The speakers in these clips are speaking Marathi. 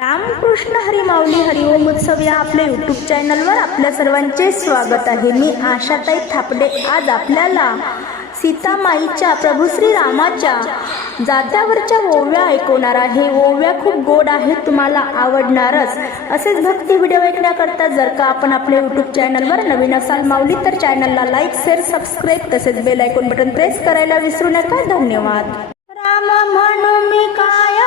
रामकृष्ण हरी माऊली हरिओम उत्सव या आपल्या यूट्यूब चॅनलवर आपल्या सर्वांचे स्वागत आहे. मी आशाताई थापडे. आज आपल्याला सीतामाईच्या प्रभू श्री रामाच्या जात्यावरच्या ओव्या ऐकवणार आहे. ओव्या खूप गोड आहेत तुम्हाला आवडणारच. असेच भक्ती व्हिडिओ ऐकण्याकरता जर का आपण आपल्या यूट्यूब चॅनलवर नवीन असाल माऊली तर चॅनलला लाईक शेअर सबस्क्राईब तसेच बेल आयकॉन बटन प्रेस करायला विसरू नका. धन्यवाद. राम म्हणून मी काय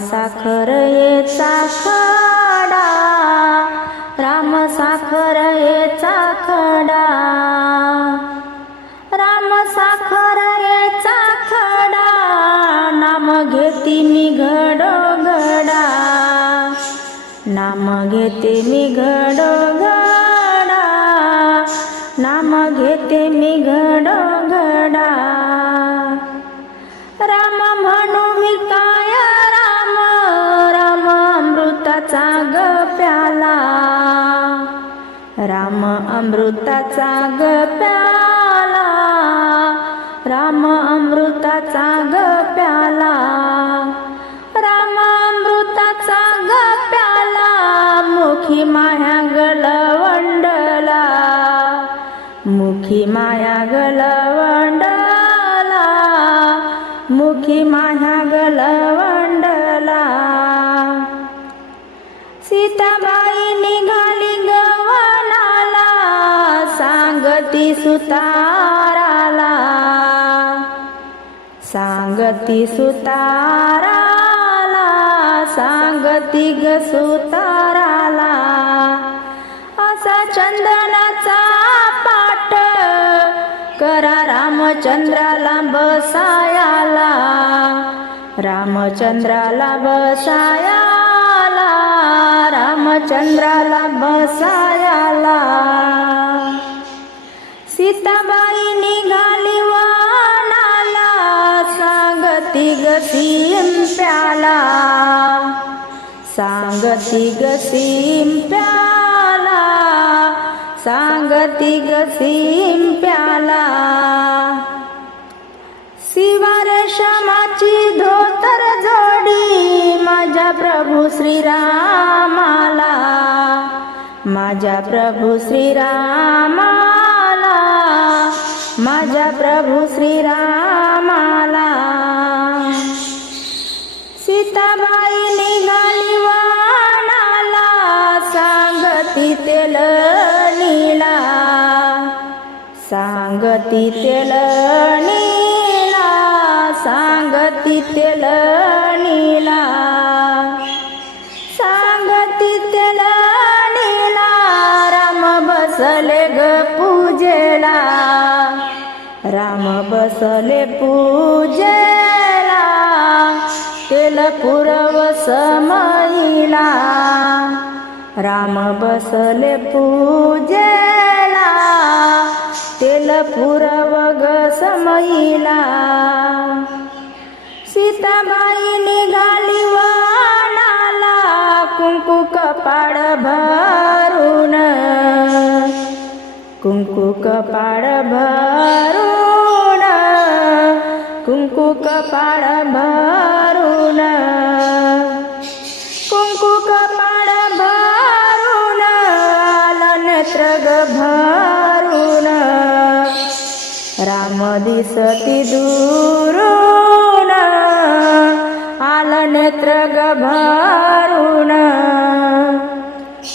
साखर येचा खडा राम साखर येचा खडा. राम साखर येचा खडा नाम घेते मी घडो घडा नाम घेते मी घडो घडा नाम घेते मी घडो घडा अमृताचा ग प्याला. राम अमृताचा ग प्याला. राम अमृताचा ग प्याला. राम अमृताचा ग प्याला. मुखी माया गलवंडला मुखी माया गलवंडला मुखी माया गलवंडला सुताराला. सांगती सुताराला सांगती ग सुताराला. असा चंदनाचा पाट करा रामचंद्राला बसायाला. रामचंद्राला बसायाला रामचंद्राला बसायाला. सीताबाई निघाली वानाला सांगती गसीम प्याला. सांगती गसीम प्याला सांगती गसीम प्याला. शिवार शमाची धोतर जोडी माझ्या प्रभू श्रीरामाला. माझ्या प्रभू श्रीरामा माझ्या प्रभू श्रीरामाला. सीताबाई निघाली वाणाला सांगती तेल नीला. सांगती तेल नीला सांगती तेल नीला. सांगती तेल नीला राम बसले ग पूजेला. राम बसले पूजेला तेल पुरव समईला राम बसले पूजेला तेल पुरव ग समईला सीताबाई निघाली वाणाला कुंकू कपाड भरून. कुंकू कपाड भर कपाळ भरून. कुंकू कपाळ भरून. आला नेत्र ग भरून. राम दिसती दूरून. आला नेत्र ग भरून.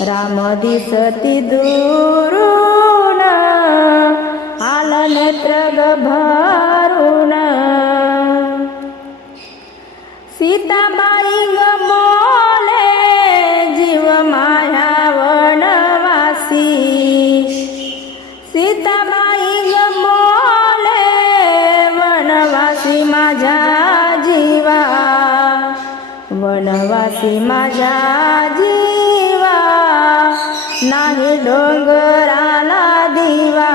राम दिसती दूरून. आला नेत्र ग भरून. सीताबाई ग बोले जीव माया वनवासी. सीताबाई ग बोले वनवासी माझ्या जीवा. वनवासी माझ्या जीवा. नाही डोंगराला दिवा.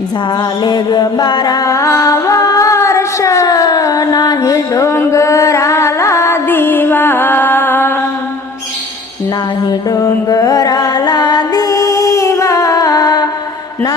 झाले ग बारा না